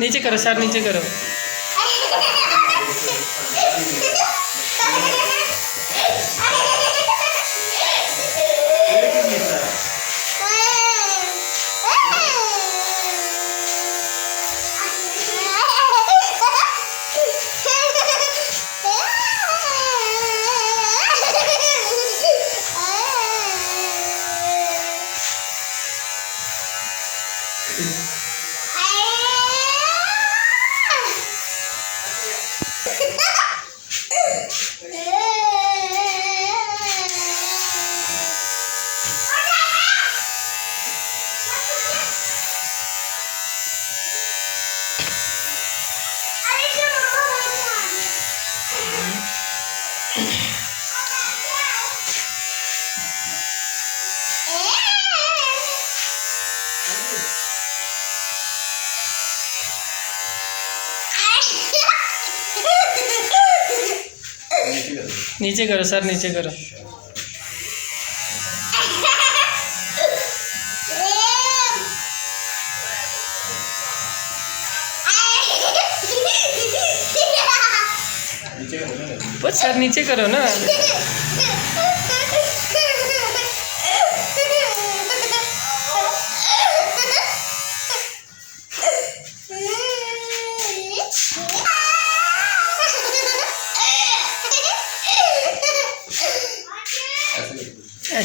नीचे करो सर, नीचे करो। नीचे करो सर, नीचे करो। बस सर नीचे करो ना।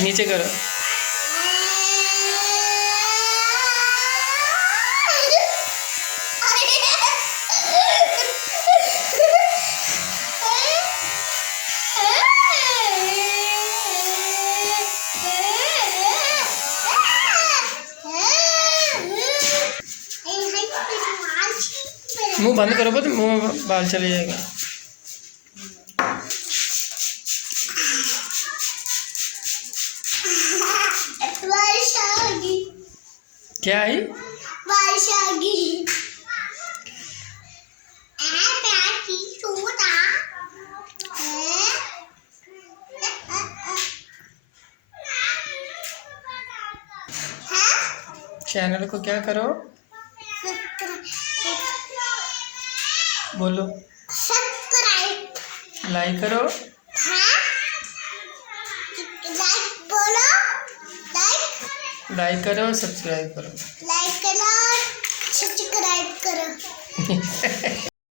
नीचे करो। मुंह बंद करो, तो मुंह में बाल चले जाएगा। क्या है? चैनल को क्या करो, बोलो। सब्सक्राइब, लाइक करो। लाइक करो, सब्सक्राइब करो। लाइक करो, सब्सक्राइब करो।